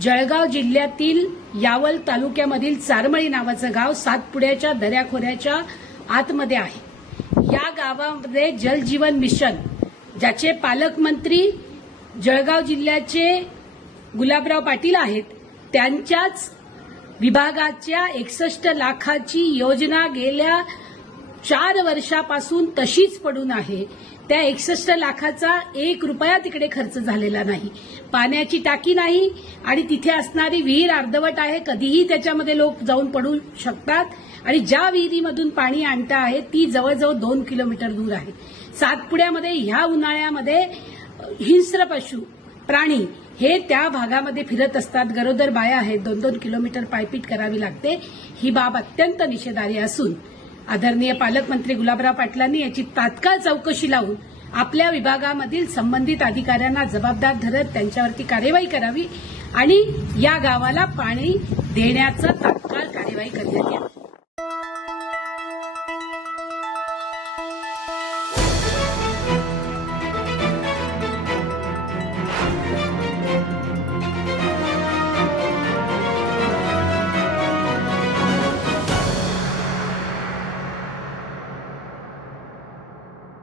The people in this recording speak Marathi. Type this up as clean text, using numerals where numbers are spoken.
जळगाव जिल्ह्यातील यावल तालुक्यामधील चारमळी नावाचं गाव सातपुड्याच्या दऱ्याखोऱ्याच्या आतमध्ये आहे। या गावामध्ये जलजीवन मिशन ज्याचे पालकमंत्री जळगाव जिल्ह्याचे गुलाबराव पाटील आहेत, त्यांच्याच विभागाच्या 61 लाखाची योजना गेल्या 4 वर्षापासून तशीच पडून आहे। त्या 61 लाखाचा 1 रुपया तिकडे खर्च झालेला नाही। पाण्याची टाकी नाही आणि तिथे असणारी विहीर अर्धवट आहे, कधीही त्याच्यामध्ये लोक जाऊन पडू शकतात आणि ज्या विहिरीमधून पाणी आणता आहे ती जवळजवळ 2 किलोमीटर दूर आहे। सातपुड्यामध्ये ह्या उन्हाळ्यामध्ये हिंस्र पशु प्राणी हे त्या भागामध्ये फिरत असतात। गरोदर बाया आहेत, 2-2 किलोमीटर पायपीट करावी लागते। ही बाब अत्यंत निषेधार्ह असून आदरणीय पालकमंत्री गुलाबराव पाटलांनी याची तात्काळ चौकशी लावून आपल्या विभागामधील संबंधित अधिकाऱ्यांना जबाबदार धरत त्यांच्यावरती कार्यवाही करावी आणि या गावाला पाणी देण्याचा तात्काळ कार्यवाही करण्यात यावी।